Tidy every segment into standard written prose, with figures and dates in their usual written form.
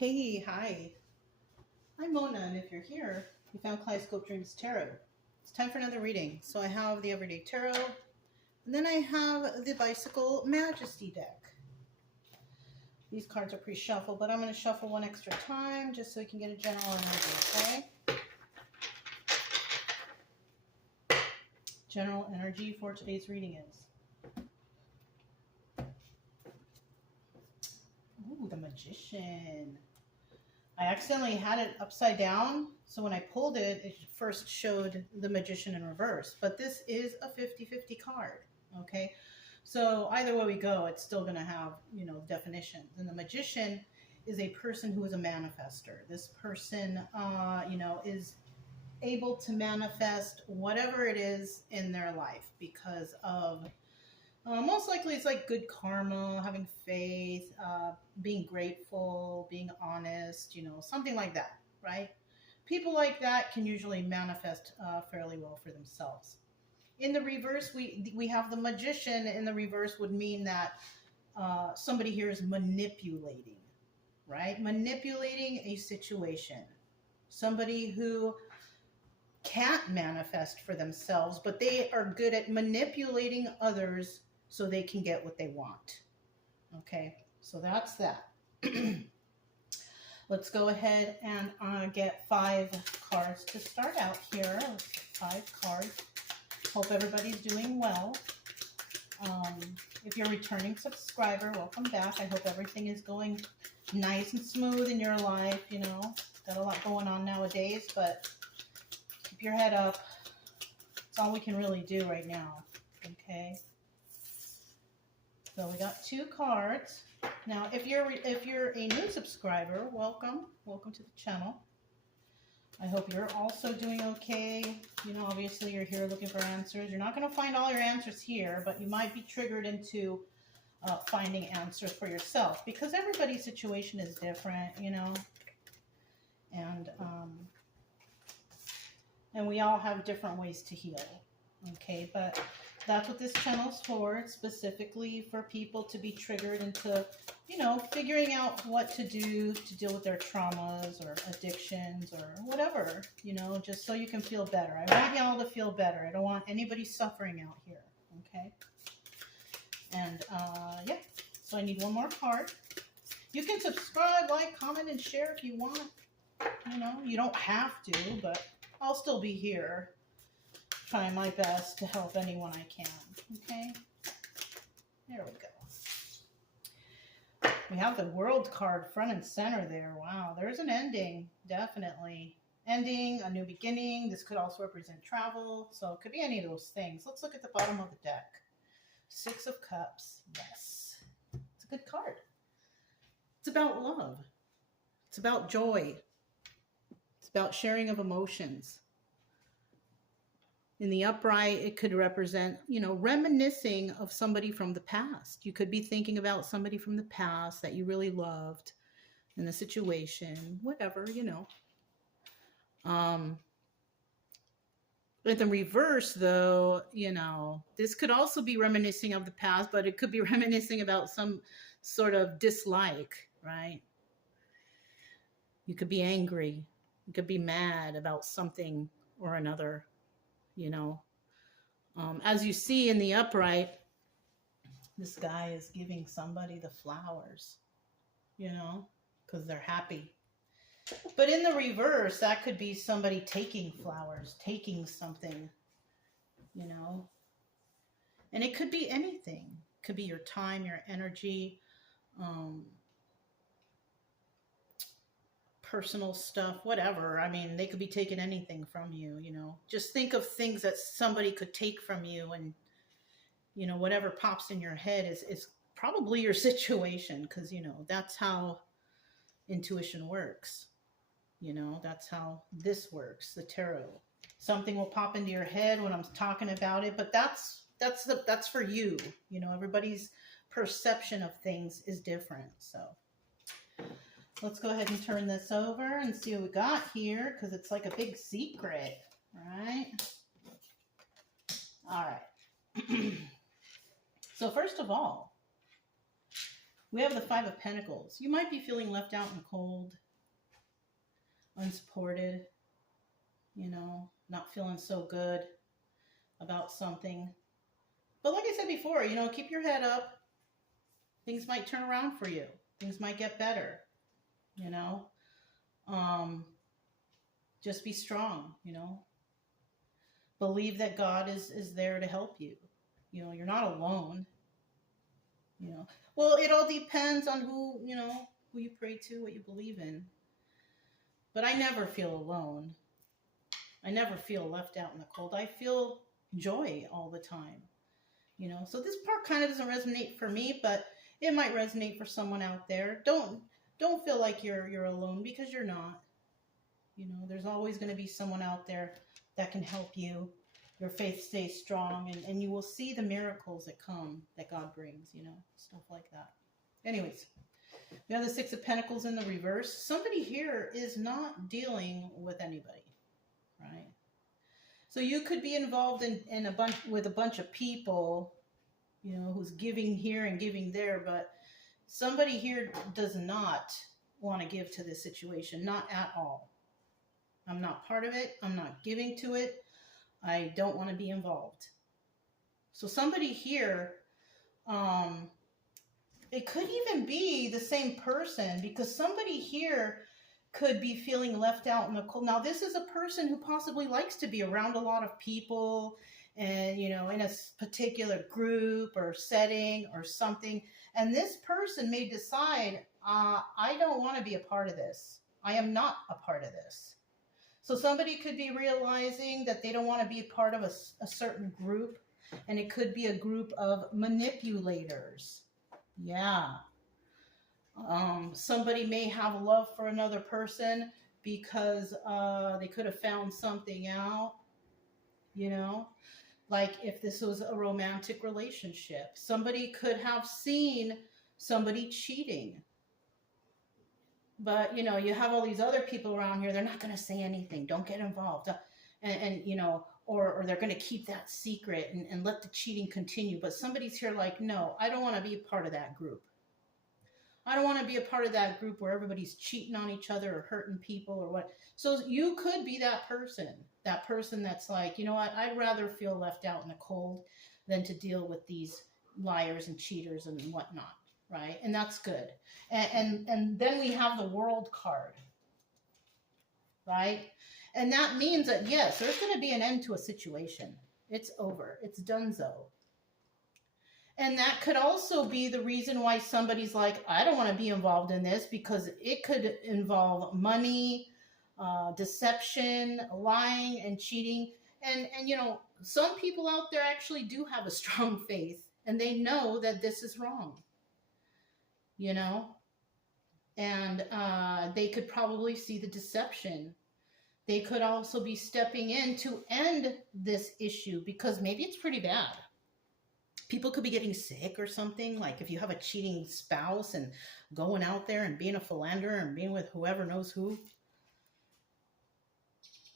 Hey, hi. I'm Mona, and if you're here, you found Kaleidoscope Dreams Tarot. It's time for another reading. So I have the Everyday Tarot, and then I have the Bicycle Majesty deck. These cards are pre-shuffled, but I'm going to shuffle one extra time just so you can get a general energy, okay? General energy for today's reading is... Ooh, the Magician. I accidentally had it upside down, so when I pulled it, it first showed the Magician in reverse. But this is a 50-50 card, okay? So either way we go, it's still going to have, definitions. And the Magician is a person who is a manifester. This person, is able to manifest whatever it is in their life because of most likely it's like good karma, having faith, being grateful, being honest, something like that, right? People like that can usually manifest fairly well for themselves. In the reverse, we have the Magician. In the reverse would mean that somebody here is manipulating, right? Manipulating a situation. Somebody who can't manifest for themselves, but they are good at manipulating others so they can get what they want. Okay, so that's that. Let's go ahead and get 5 cards to start out here. Let's get 5 cards. Hope everybody's doing well. If you're a returning subscriber, welcome back. I hope everything is going nice and smooth in your life. Got a lot going on nowadays, but keep your head up. That's all we can really do right now. Okay. So we got 2 cards. Now, if you're a new subscriber, welcome to the channel. I hope you're also doing okay. Obviously you're here looking for answers. You're not going to find all your answers here, but you might be triggered into finding answers for yourself because everybody's situation is different, and we all have different ways to heal. Okay, but that's what this channel's for. It's specifically for people to be triggered into, figuring out what to do to deal with their traumas or addictions or whatever, just so you can feel better. I want y'all to feel better. I don't want anybody suffering out here, okay? And, yeah, so I need one more card. You can subscribe, like, comment, and share if you want. You don't have to, but I'll still be here trying my best to help anyone I can. Okay, there we go. We have the World card front and center there. Wow, there's an ending, definitely. Ending, a new beginning. This could also represent travel, so it could be any of those things. Let's look at the bottom of the deck. 6 of Cups, yes. It's a good card. It's about love. It's about joy. It's about sharing of emotions. In the upright, it could represent, reminiscing of somebody from the past. You could be thinking about somebody from the past that you really loved in the situation, whatever, In the reverse, though, this could also be reminiscing of the past, but it could be reminiscing about some sort of dislike, right? You could be angry. You could be mad about something or another. As you see in the upright, this guy is giving somebody the flowers, because they're happy. But in the reverse, that could be somebody taking flowers, taking something, and it could be anything. It could be your time, your energy, personal stuff, whatever. I mean, they could be taking anything from you, Just think of things that somebody could take from you, and, whatever pops in your head is probably your situation, because, that's how intuition works. That's how this works, the tarot. Something will pop into your head when I'm talking about it, but that's for you. Everybody's perception of things is different, so... Let's go ahead and turn this over and see what we got here, because it's like a big secret, right? All right. So first of all, We have the Five of Pentacles. You might be feeling left out in the cold, unsupported, you know, not feeling so good about something. But like I said before, you know, keep your head up. Things might turn around for you. Things might get better, you know. Just be strong, you know. Believe that God is there to help you. You know, you're not alone, you know. Well, it all depends on who, you know, who you pray to, what you believe in. But I never feel alone. I never feel left out in the cold. I feel joy all the time, you know. So this part kind of doesn't resonate for me, but it might resonate for someone out there. Don't feel like you're alone, because you're not. You know, there's always going to be someone out there that can help you. Your faith stays strong, and you will see the miracles that come, that God brings, you know, stuff like that. Anyways, we have the Six of Pentacles in the reverse. Somebody here is not dealing with anybody, right? So you could be involved in a bunch of people, you know, who's giving here and giving there, but somebody here does not want to give to this situation, not at all. I'm not part of it. I'm not giving to it. I don't want to be involved. So somebody here, it could even be the same person, because somebody here could be feeling left out in the cold. Now, this is a person who possibly likes to be around a lot of people and, you know, in a particular group or setting or something. And this person may decide, I don't want to be a part of this. I am not a part of this. So somebody could be realizing that they don't want to be a part of a certain group, and it could be a group of manipulators. Yeah. Somebody may have love for another person because they could have found something out, you know, like if this was a romantic relationship. Somebody could have seen somebody cheating. But, you know, you have all these other people around here, they're not going to say anything. Don't get involved. And you know, or they're going to keep that secret and let the cheating continue. But somebody's here like, no, I don't want to be a part of that group. I don't want to be a part of that group where everybody's cheating on each other or hurting people or what. So you could be that person that's like, you know what, I'd rather feel left out in the cold than to deal with these liars and cheaters and whatnot. Right? And that's good. And then we have the World card, right? And that means that, yes, there's going to be an end to a situation. It's over. It's donezo. And that could also be the reason why somebody's like, I don't want to be involved in this, because it could involve money, deception, lying, and cheating. And you know, some people out there actually do have a strong faith, and they know that this is wrong. You know, and they could probably see the deception. They could also be stepping in to end this issue, because maybe it's pretty bad. People could be getting sick or something. Like if you have a cheating spouse and going out there and being a philanderer and being with whoever knows who,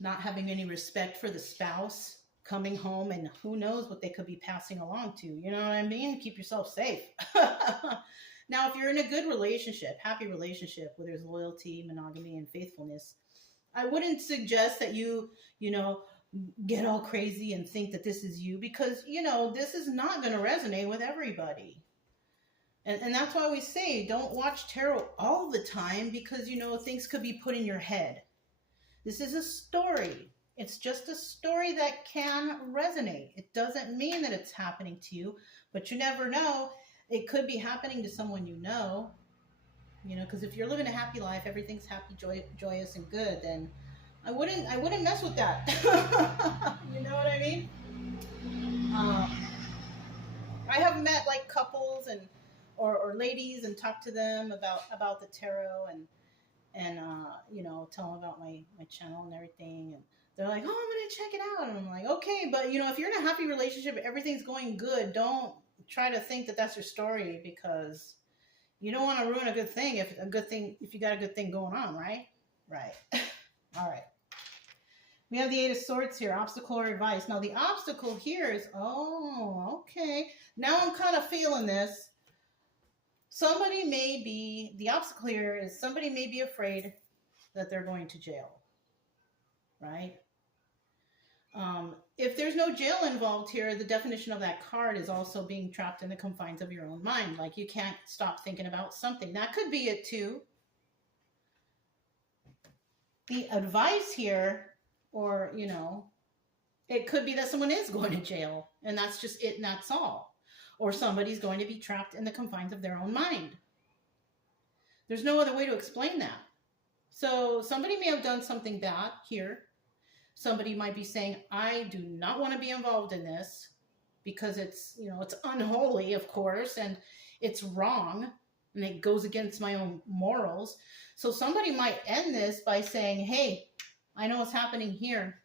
not having any respect for the spouse, coming home and who knows what they could be passing along to. You know what I mean? Keep yourself safe. Now, if you're in a good relationship, happy relationship, where there's loyalty, monogamy, and faithfulness, I wouldn't suggest that you know, get all crazy and think that this is you, because, you know, this is not going to resonate with everybody. And that's why we say don't watch tarot all the time, because, you know, things could be put in your head. This is a story. It's just a story that can resonate. It doesn't mean that it's happening to you, but you never know. It could be happening to someone you know, because if you're living a happy life, everything's happy, joyous, and good, then I wouldn't mess with that. You know what I mean? I have met like couples or ladies and talked to them about the tarot and you know, tell them about my channel and everything, and they're like, oh, I'm gonna check it out, and I'm like, okay, but you know, if you're in a happy relationship, everything's going good, don't try to think that that's your story, because you don't want to ruin a good thing if you got a good thing going on, right? Right. All right. We have the Eight of Swords here, obstacle or advice. Now the obstacle here is, oh, okay. Now I'm kind of feeling this. somebody may be, the obstacle here is somebody may be afraid that they're going to jail, right? If there's no jail involved here, the definition of that card is also being trapped in the confines of your own mind. Like you can't stop thinking about something. That could be it too. The advice here, or, you know, it could be that someone is going to jail and that's just it and that's all. Or somebody's going to be trapped in the confines of their own mind. There's no other way to explain that. So somebody may have done something bad here. Somebody might be saying, I do not want to be involved in this because it's, you know, it's unholy, of course, and it's wrong and it goes against my own morals. So somebody might end this by saying, hey, I know what's happening here.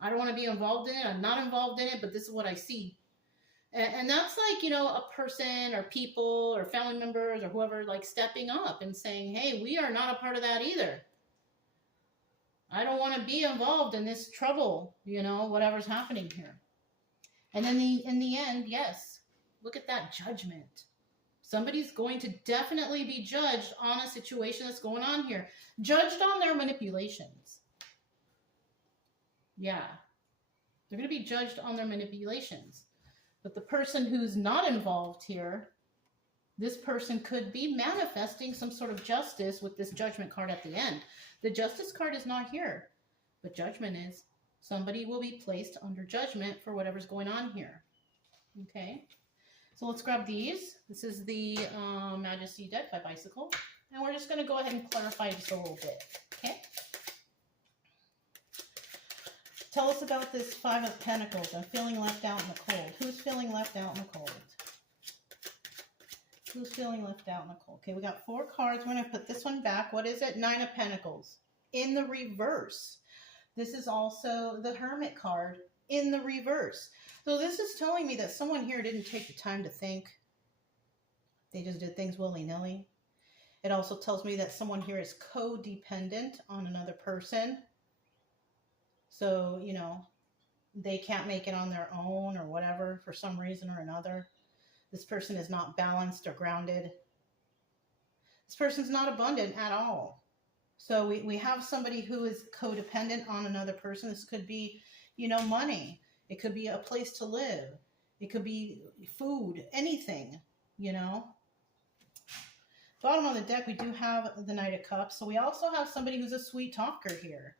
I don't want to be involved in it. I'm not involved in it, but this is what I see. And that's like, you know, a person or people or family members or whoever like stepping up and saying, hey, we are not a part of that either. I don't want to be involved in this trouble, you know, whatever's happening here. And then in the end, yes, look at that judgment. Somebody's going to definitely be judged on a situation that's going on here. Judged on their manipulations. Yeah. They're going to be judged on their manipulations. But the person who's not involved here, this person could be manifesting some sort of justice with this judgment card at the end. The justice card is not here, but judgment is. Somebody will be placed under judgment for whatever's going on here. Okay, so let's grab these. This is the Majesty deck by Bicycle. And we're just going to go ahead and clarify just a little bit. Okay. Tell us about this Five of Pentacles. I'm feeling left out in the cold. Who's feeling left out in the cold? Who's feeling left out in the cold? Okay, we got 4 cards. We're going to put this one back. What is it? 9 of Pentacles. In the reverse. This is also the Hermit card in the reverse. So this is telling me that someone here didn't take the time to think. They just did things willy-nilly. It also tells me that someone here is codependent on another person. So, you know, they can't make it on their own or whatever for some reason or another. This person is not balanced or grounded. This person's not abundant at all. So we have somebody who is codependent on another person. This could be, you know, money. It could be a place to live. It could be food, anything, you know. Bottom of the deck, we do have the Knight of Cups. So we also have somebody who's a sweet talker here.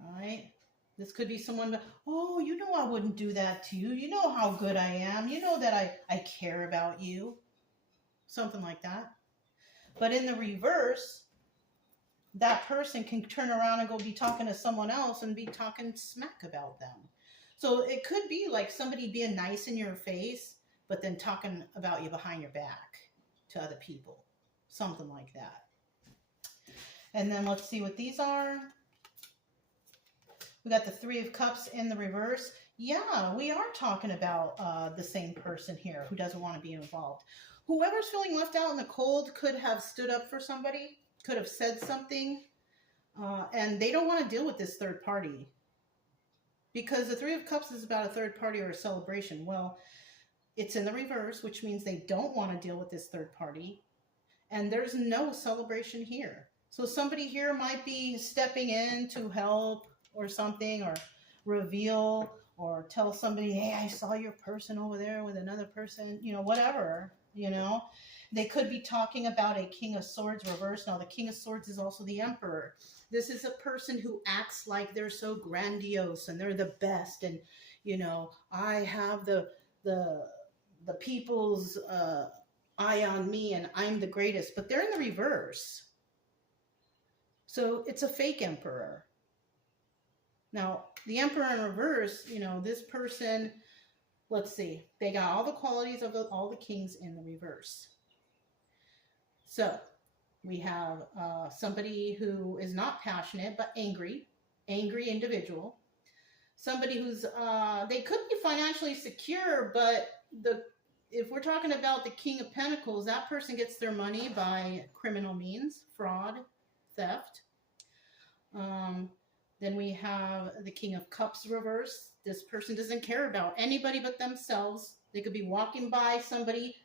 All right. This could be someone, oh, you know I wouldn't do that to you. You know how good I am. You know that I care about you. Something like that. But in the reverse, that person can turn around and go be talking to someone else and be talking smack about them. So it could be like somebody being nice in your face, but then talking about you behind your back to other people. Something like that. And then let's see what these are. We got the 3 of Cups in the reverse. Yeah, we are talking about the same person here who doesn't want to be involved. Whoever's feeling left out in the cold could have stood up for somebody, could have said something, and they don't want to deal with this third party. Because the 3 of Cups is about a third party or a celebration. Well, it's in the reverse, which means they don't want to deal with this third party. And there's no celebration here. So somebody here might be stepping in to help or something, or reveal, or tell somebody, hey, I saw your person over there with another person, you know, whatever, you know. They could be talking about a King of Swords reverse. Now, the King of Swords is also the Emperor. This is a person who acts like they're so grandiose and they're the best, and, you know, I have the people's eye on me and I'm the greatest, but they're in the reverse. So it's a fake emperor. Now, the Emperor in reverse, you know, this person, let's see, they got all the qualities of all the kings in the reverse. So we have somebody who is not passionate, but angry individual. Somebody who's, they could be financially secure, but if we're talking about the King of Pentacles, that person gets their money by criminal means, fraud, theft. Then we have the King of Cups reverse. This person doesn't care about anybody but themselves. They could be walking by somebody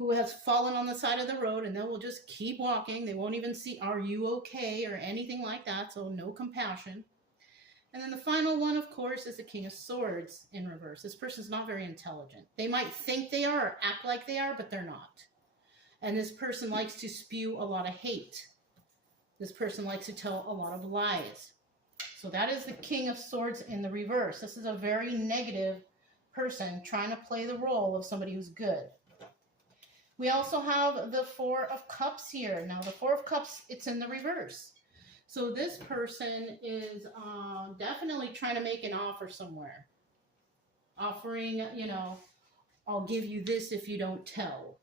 who has fallen on the side of the road, and they will just keep walking. They won't even see, are you okay, or anything like that, so no compassion. And then the final one, of course, is the King of Swords in reverse. This person's not very intelligent. They might think they are or act like they are, but they're not. And this person likes to spew a lot of hate. This person likes to tell a lot of lies. So that is the King of Swords in the reverse. This is a very negative person trying to play the role of somebody who's good. We also have the Four of Cups here. Now, the Four of Cups, it's in the reverse. So this person is definitely trying to make an offer somewhere. Offering, you know, I'll give you this if you don't tell.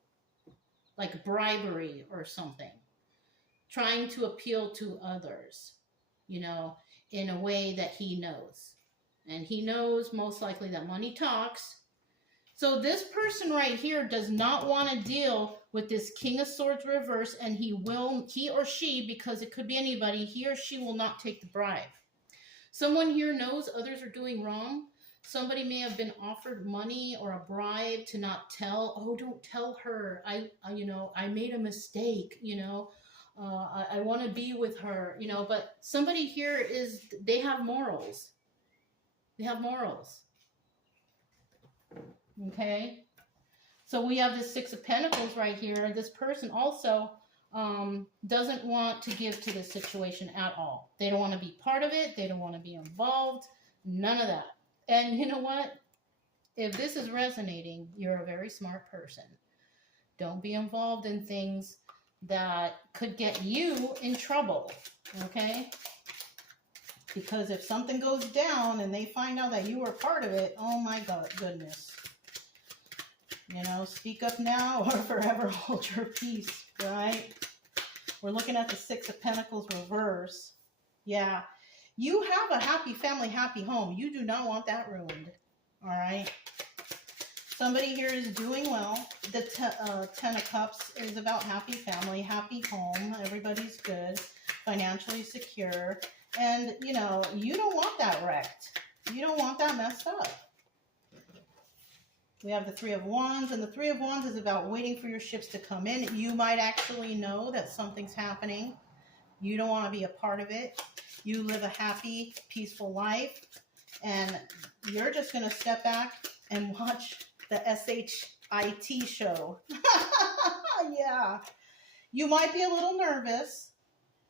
Like bribery or something. Trying to appeal to others, you know, in a way that he knows. And he knows most likely that money talks. So this person right here does not want to deal with this King of Swords reverse, and he or she, because it could be anybody, he or she will not take the bribe. Someone here knows others are doing wrong. Somebody may have been offered money or a bribe to not tell. Oh, don't tell her. I made a mistake, you know. I want to be with her, you know. But somebody here they have morals. They have morals. Okay, so we have this Six of Pentacles right here. This person also doesn't want to give to this situation at all. They don't want to be part of it. They don't want to be involved. None of that. And you know what? If this is resonating, you're a very smart person. Don't be involved in things that could get you in trouble, okay? Because if something goes down and they find out that you were part of it, oh my God, goodness. You know, speak up now or forever hold your peace, right? We're looking at the Six of Pentacles reverse. Yeah, you have a happy family, happy home. You do not want that ruined, all right? Somebody here is doing well. The Ten of Cups is about happy family, happy home. Everybody's good, financially secure. And, you know, you don't want that wrecked. You don't want that messed up. We have the Three of Wands, and the Three of Wands is about waiting for your ships to come in. You might actually know that something's happening. You don't want to be a part of it. You live a happy, peaceful life, and you're just going to step back and watch the SHIT show. Yeah. You might be a little nervous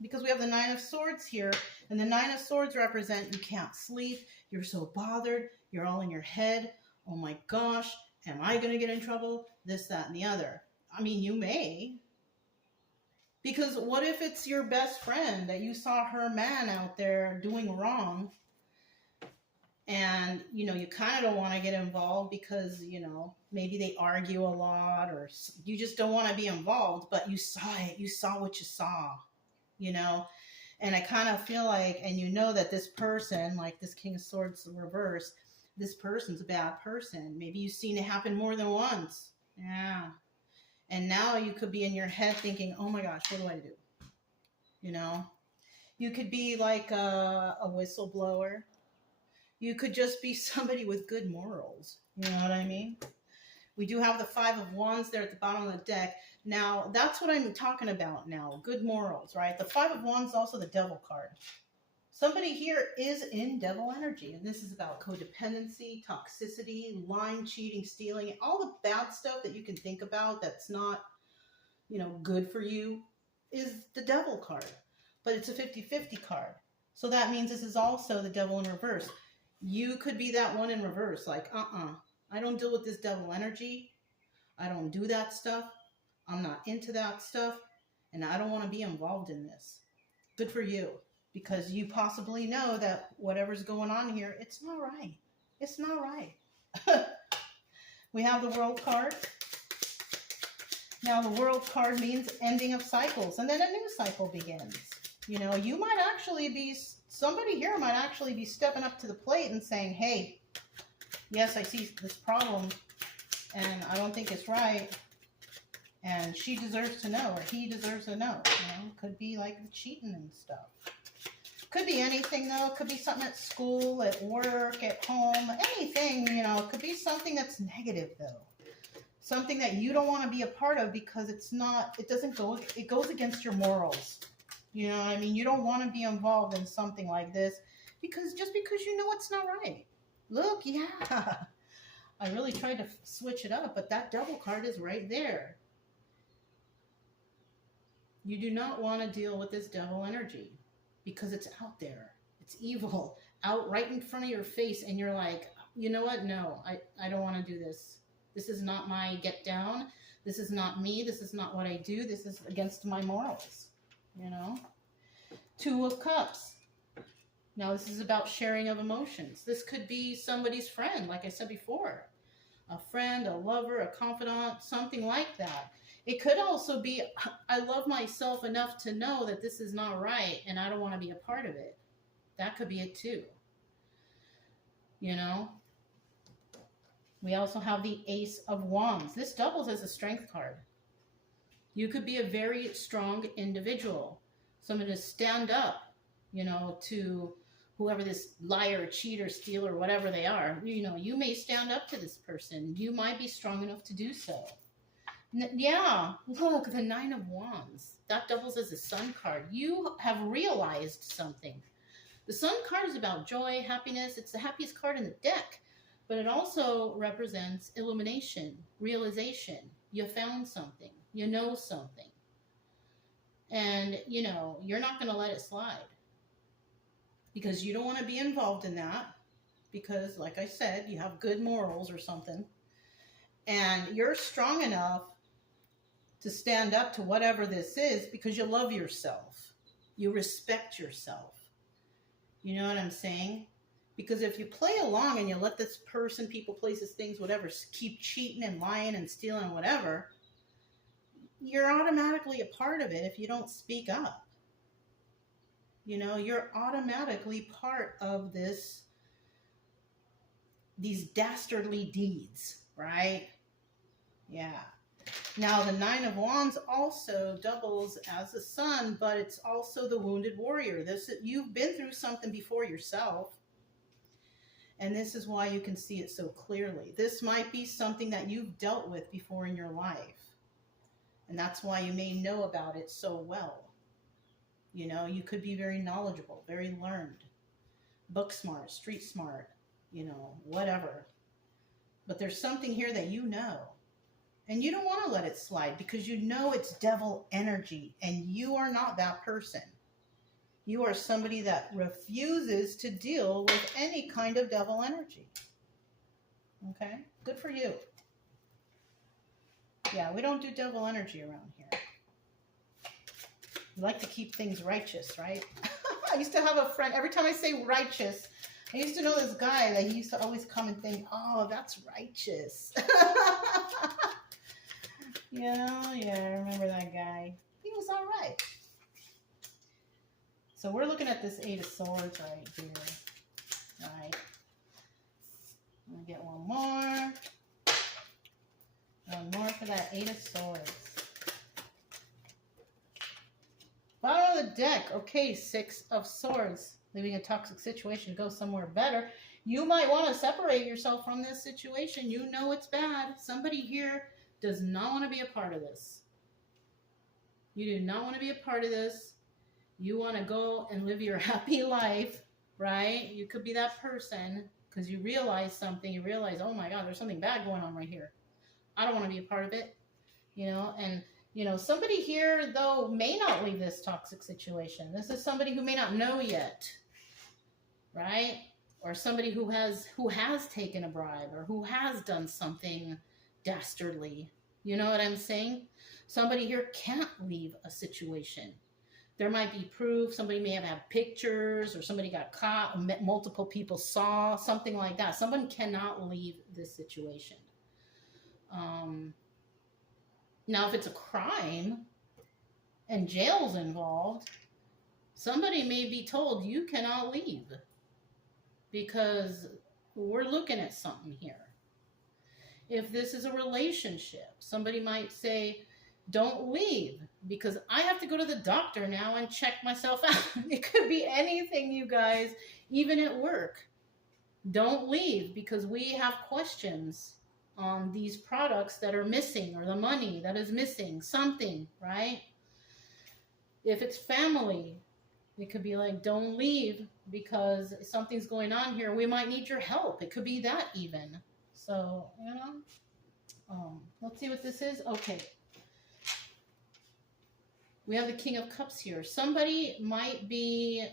because we have the Nine of Swords here, and the Nine of Swords represent you can't sleep, you're so bothered, you're all in your head. Oh my gosh, am I going to get in trouble? This, that, and the other. I mean, you may. Because what if it's your best friend that you saw her man out there doing wrong, and, you know, you kind of don't want to get involved because, you know, maybe they argue a lot, or you just don't want to be involved, but you saw it. You saw what you saw, you know. And I kind of feel like, and you know that this person, like this King of Swords reverse, this person's a bad person. Maybe you've seen it happen more than once. Yeah. And now you could be in your head thinking, oh my gosh, what do I do? You know, you could be like a whistleblower. You could just be somebody with good morals. You know what I mean? We do have the Five of Wands there at the bottom of the deck. Now, that's what I'm talking about now. Good morals, right? The Five of Wands is also the Devil card. Somebody here is in devil energy, and this is about codependency, toxicity, lying, cheating, stealing, all the bad stuff that you can think about that's not, you know, good for you is the Devil card. But it's a 50-50 card. So that means this is also the devil in reverse. You could be that one in reverse, like, I don't deal with this devil energy. I don't do that stuff. I'm not into that stuff, and I don't want to be involved in this. Good for you. Because you possibly know that whatever's going on here, it's not right. It's not right. We have the World card. Now, the World card means ending of cycles, and then a new cycle begins. You know, you might actually be, somebody here might actually be stepping up to the plate and saying, hey, yes, I see this problem, and I don't think it's right, and she deserves to know, or he deserves to know. You know, could be like the cheating and stuff. Could be anything, though. It could be something at school, at work, at home, anything, you know. It could be something that's negative, though. something that you don't want to be a part of because it goes against your morals. You know what I mean? You don't want to be involved in something like this because you know it's not right. Look, yeah. I really tried to switch it up, but that Devil card is right there. You do not want to deal with this devil energy because it's out there. It's evil, out right in front of your face, and you're like, you know what? No, I don't want to do this. This is not my get down. This is not me. This is not what I do. This is against my morals, you know? Two of Cups. Now, this is about sharing of emotions. This could be somebody's friend, like I said before. A friend, a lover, a confidant, something like that. It could also be, I love myself enough to know that this is not right and I don't want to be a part of it. That could be it too. You know? We also have the Ace of Wands. This doubles as a strength card. You could be a very strong individual. Someone to stand up, you know, to whoever this liar, cheater, stealer, whatever they are. You know, you may stand up to this person. You might be strong enough to do so. Yeah, look, the Nine of Wands. That doubles as a Sun card. You have realized something. The Sun card is about joy, happiness. It's the happiest card in the deck. But it also represents illumination, realization. You found something. You know something. And, you know, you're not going to let it slide. Because you don't want to be involved in that. Because, like I said, you have good morals or something. And you're strong enough to stand up to whatever this is because you love yourself. You respect yourself. You know what I'm saying? Because if you play along and you let this person, people, places, things, whatever, keep cheating and lying and stealing and whatever, you're automatically a part of it if you don't speak up. You know, you're automatically part of these dastardly deeds, right? Yeah. Now, the Nine of Wands also doubles as a Sun, but it's also the wounded warrior. You've been through something before yourself, and this is why you can see it so clearly. This might be something that you've dealt with before in your life, and that's why you may know about it so well. You know, you could be very knowledgeable, very learned, book smart, street smart, you know, whatever. But there's something here that you know. And you don't want to let it slide because you know it's devil energy and you are not that person. You are somebody that refuses to deal with any kind of devil energy. Okay? Good for you. Yeah, we don't do devil energy around here. We like to keep things righteous, right? I used to have a friend, every time I say righteous, I used to know this guy that he used to always come and think, oh, that's righteous. You know, yeah, I remember that guy. He was all right. So we're looking at this Eight of Swords right here. All right. I'm going to get one more. One more for that Eight of Swords. Bottom of the deck. Okay, Six of Swords. Leaving a toxic situation to go somewhere better. You might want to separate yourself from this situation. You know it's bad. Somebody here does not want to be a part of this. You do not want to be a part of this. You want to go and live your happy life, right? You could be that person because you realize something. You realize, oh my God, there's something bad going on right here. I don't want to be a part of it, you know? And, you know, somebody here, though, may not leave this toxic situation. This is somebody who may not know yet, right? Or somebody who has taken a bribe or who has done something dastardly. You know what I'm saying? Somebody here can't leave a situation. There might be proof. Somebody may have had pictures or somebody got caught. Multiple people saw something like that. Someone cannot leave this situation. Now, if it's a crime and jail's involved, somebody may be told you cannot leave because we're looking at something here. If this is a relationship, somebody might say, don't leave because I have to go to the doctor now and check myself out. It could be anything, you guys, even at work. Don't leave because we have questions on these products that are missing, or the money that is missing, something, right? If it's family, it could be like, don't leave because something's going on here. We might need your help. It could be that even. So, you know, let's see what this is. Okay. We have the King of Cups here. Somebody might be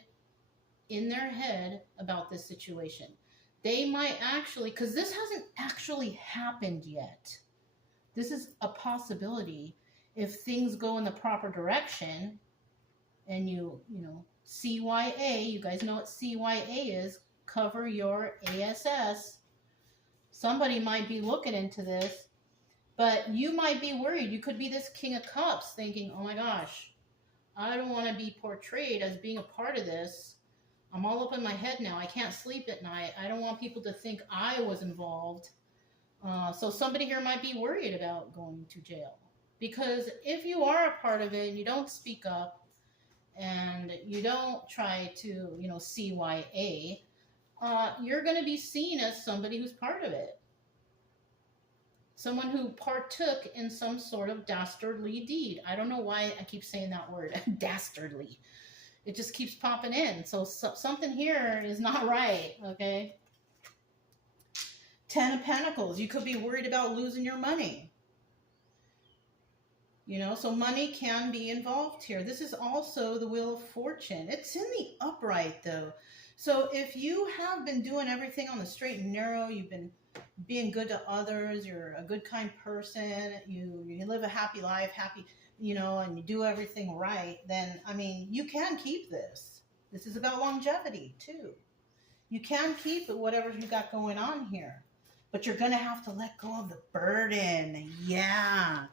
in their head about this situation. They might actually, because this hasn't actually happened yet. This is a possibility if things go in the proper direction and you know, CYA, you guys know what CYA is, cover your ASS. Somebody might be looking into this, but you might be worried. You could be this King of Cups thinking, oh my gosh, I don't want to be portrayed as being a part of this. I'm all up in my head now. I can't sleep at night. I don't want people to think I was involved. So somebody here might be worried about going to jail. Because if you are a part of it and you don't speak up and you don't try to, you know, CYA, you're going to be seen as somebody who's part of it. Someone who partook in some sort of dastardly deed. I don't know why I keep saying that word, dastardly. It just keeps popping in. So something here is not right, okay? 10 of Pentacles. You could be worried about losing your money. You know, so money can be involved here. This is also the Wheel of Fortune. It's in the upright, though. So if you have been doing everything on the straight and narrow, you've been being good to others, you're a good, kind person, you live a happy life, happy, you know, and you do everything right, then, I mean, you can keep this. This is about longevity, too. You can keep whatever you got going on here, but you're going to have to let go of the burden. Yeah.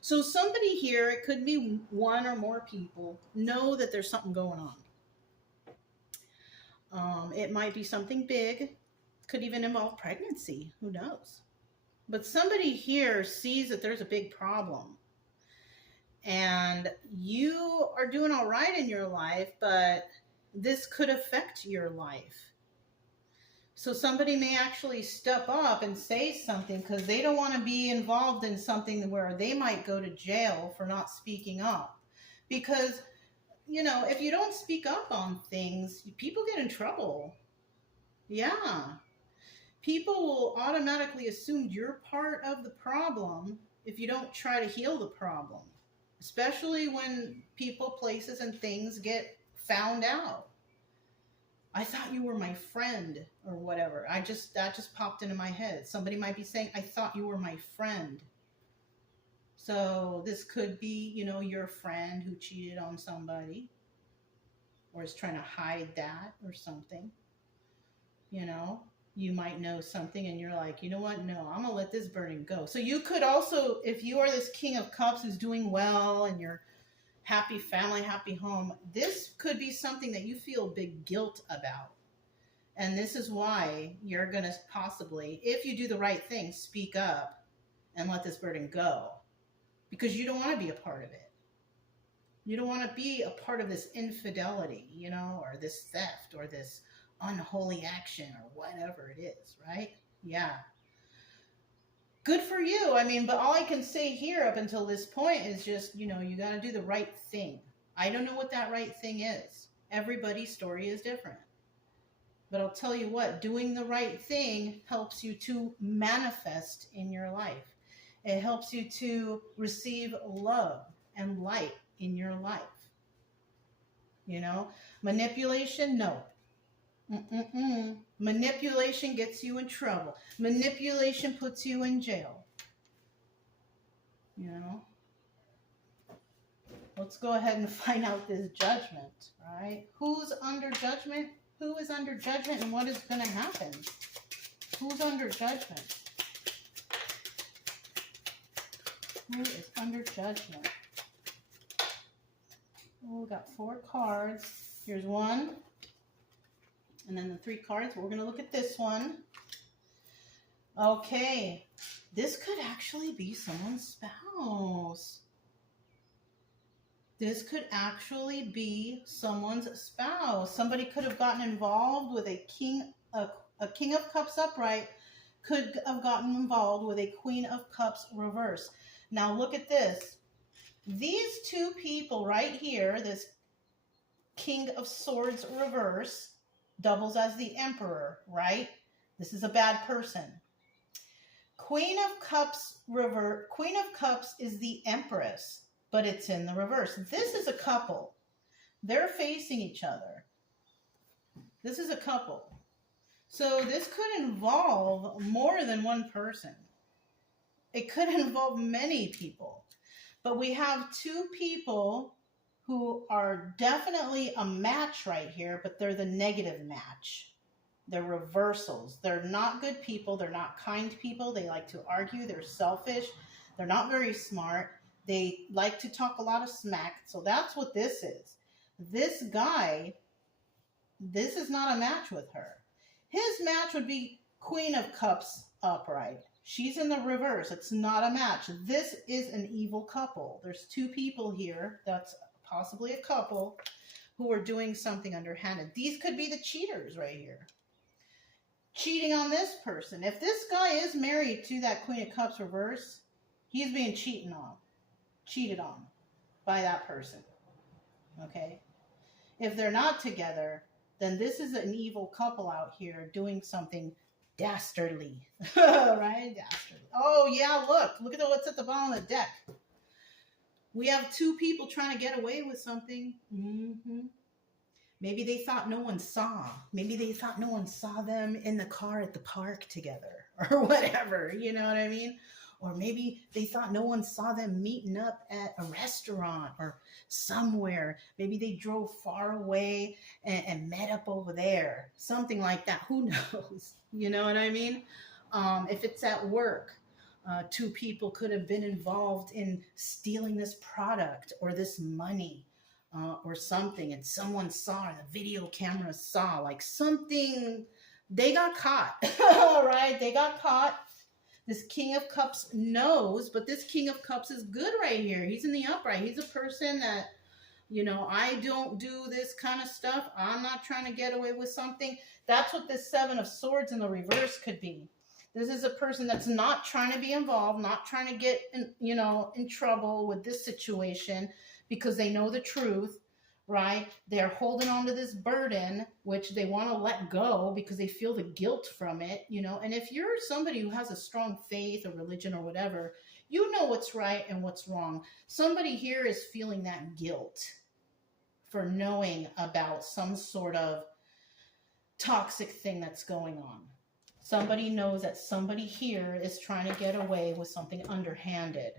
So somebody here, it could be one or more people, know that there's something going on. It might be something big. Could even involve pregnancy. Who knows? But somebody here sees that there's a big problem. And you are doing all right in your life, but this could affect your life. So somebody may actually step up and say something because they don't want to be involved in something where they might go to jail for not speaking up. Because, you know, if you don't speak up on things, people get in trouble. Yeah. People will automatically assume you're part of the problem if you don't try to heal the problem. Especially when people, places, and things get found out. I thought you were my friend or whatever. That just popped into my head. Somebody might be saying, I thought you were my friend. So this could be, you know, your friend who cheated on somebody or is trying to hide that or something. You know, you might know something and you're like, you know what? No, I'm going to let this burden go. So you could also, if you are this King of Cups who's doing well and you're happy family, happy home, this could be something that you feel big guilt about. And this is why you're going to possibly, if you do the right thing, speak up and let this burden go. Because you don't want to be a part of it. You don't want to be a part of this infidelity, you know, or this theft or this unholy action or whatever it is, right? Yeah. Good for you. I mean, but all I can say here up until this point is just, you know, you got to do the right thing. I don't know what that right thing is. Everybody's story is different. But I'll tell you what, doing the right thing helps you to manifest in your life. It helps you to receive love and light in your life. You know, manipulation, no. Manipulation gets you in trouble. Manipulation puts you in jail. You know? Let's go ahead and find out this judgment, right? Who's under judgment? Who is under judgment and what is going to happen? Who's under judgment? Who is under judgment? Oh, we got 4 cards. Here's one. And then the 3 cards. We're going to look at this one. Okay. This could actually be someone's spouse. This could actually be someone's spouse. Somebody could have gotten involved with a King of Cups upright could have gotten involved with a Queen of Cups reverse. Now look at this. These two people right here, this King of Swords reverse, doubles as the Emperor, right? This is a bad person. Queen of Cups reverse. Queen of Cups is the Empress, but it's in the reverse. This is a couple. They're facing each other. This is a couple. So this could involve more than one person. It could involve many people. But we have two people who are definitely a match right here, but they're the negative match. They're reversals. They're not good people. They're not kind people. They like to argue. They're selfish. They're not very smart. They like to talk a lot of smack. So that's what this is. This guy, this is not a match with her. His match would be Queen of Cups upright. She's in the reverse. It's not a match. This is an evil couple. There's two people here. That's possibly a couple who are doing something underhanded. These could be the cheaters right here. Cheating on this person. If this guy is married to that Queen of Cups reverse, he's being cheated on by that person. Okay? If they're not together, then this is an evil couple out here doing something dastardly. Right? Dastardly. Oh, yeah, look at what's at the bottom of the deck. We have two people trying to get away with something. Maybe they thought no one saw. Maybe they thought no one saw them in the car at the park together or whatever. You know what I mean? Or maybe they thought no one saw them meeting up at a restaurant or somewhere. Maybe they drove far away and met up over there. Something like that. Who knows? You know what I mean? If it's at work, two people could have been involved in stealing this product or this money or something. And someone saw, and the video camera saw, like something. They got caught. Right? They got caught. This King of Cups knows, but this King of Cups is good right here. He's in the upright. He's a person that, you know, I don't do this kind of stuff. I'm not trying to get away with something. That's what this Seven of Swords in the reverse could be. This is a person that's not trying to be involved, not trying to get, in trouble with this situation because they know the truth, right? They're holding on to this burden, which they want to let go because they feel the guilt from it, And if you're somebody who has a strong faith or religion or whatever, you know what's right and what's wrong. Somebody here is feeling that guilt for knowing about some sort of toxic thing that's going on. Somebody knows that somebody here is trying to get away with something underhanded.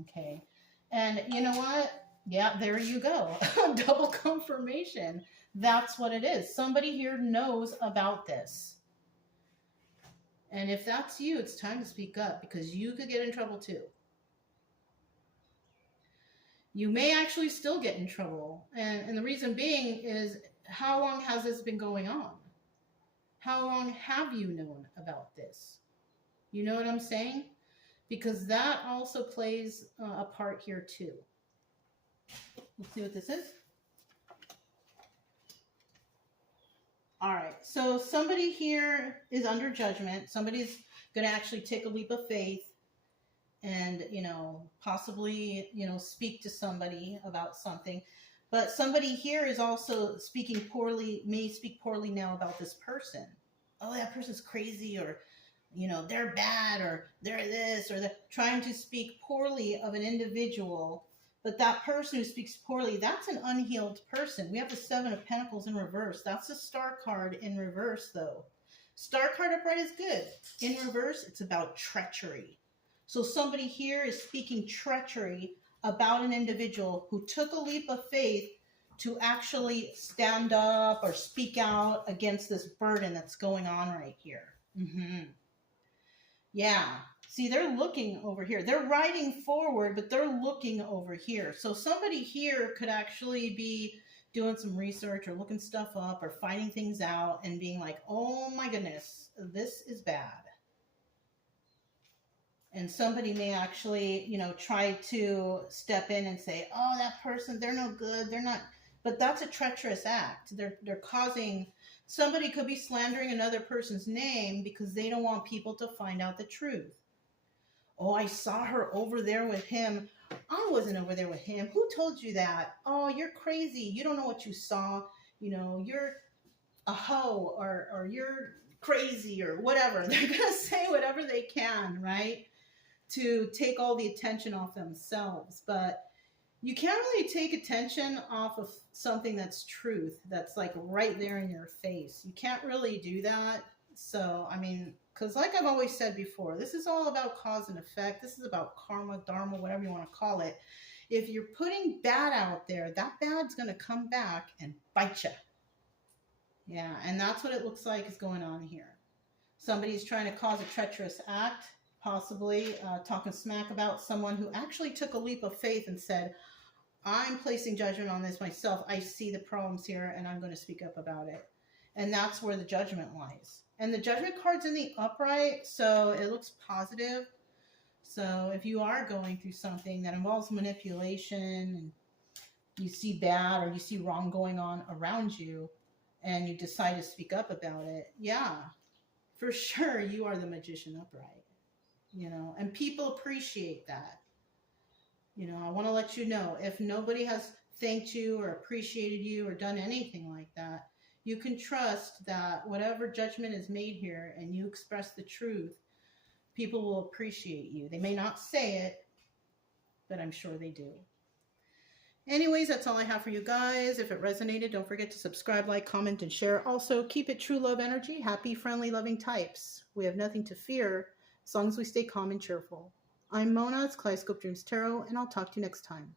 Okay. And you know what? Yeah, there you go. Double confirmation. That's what it is. Somebody here knows about this. And if that's you, it's time to speak up because you could get in trouble too. You may actually still get in trouble. And the reason being is, how long has this been going on? How long have you known about this? You know what I'm saying? Because that also plays a part here too. Let's see what this is. All right, so somebody here is under judgment. Somebody's going to actually take a leap of faith and, possibly, speak to somebody about something. But somebody here is also speaking poorly, may speak poorly now about this person. Oh, that person's crazy, or, they're bad, or they're this, or they're trying to speak poorly of an individual. But that person who speaks poorly, that's an unhealed person. We have the Seven of Pentacles in reverse. That's a Star card in reverse, though. Star card upright is good. In reverse, it's about treachery. So somebody here is speaking treachery about an individual who took a leap of faith to actually stand up or speak out against this burden that's going on right here. Yeah. See, they're looking over here. They're riding forward, but they're looking over here. So somebody here could actually be doing some research or looking stuff up or finding things out and being like, oh my goodness, this is bad. And somebody may actually, try to step in and say, oh, that person, they're no good. They're not But that's a treacherous act. They're causing, somebody could be slandering another person's name because they don't want people to find out the truth. Oh, I saw her over there with him. I wasn't over there with him. Who told you that? Oh, you're crazy. You don't know what you saw. You know, you're a hoe, or you're crazy, or whatever. They're going to say whatever they can, right? To take all the attention off themselves. But you can't really take attention off of something that's truth, that's like right there in your face. You can't really do that. So, I mean, because like I've always said before, this is all about cause and effect. This is about karma, dharma, whatever you want to call it. If you're putting bad out there, that bad's going to come back and bite you. Yeah, and that's what it looks like is going on here. Somebody's trying to cause a treacherous act, possibly talking smack about someone who actually took a leap of faith and said, I'm placing judgment on this myself. I see the problems here, and I'm going to speak up about it. And that's where the judgment lies. And the judgment card's in the upright, so it looks positive. So if you are going through something that involves manipulation, and you see bad or you see wrong going on around you, and you decide to speak up about it, yeah, for sure you are the magician upright, you know, and people appreciate that. You know, I want to let you know, if nobody has thanked you or appreciated you or done anything like that, you can trust that whatever judgment is made here and you express the truth, people will appreciate you. They may not say it, but I'm sure they do. Anyways, that's all I have for you guys. If it resonated, don't forget to subscribe, like, comment, and share. Also, keep it true love energy. Happy, friendly, loving types. We have nothing to fear as long as we stay calm and cheerful. I'm Mona, it's Kaleidoscope Dreams Tarot, and I'll talk to you next time.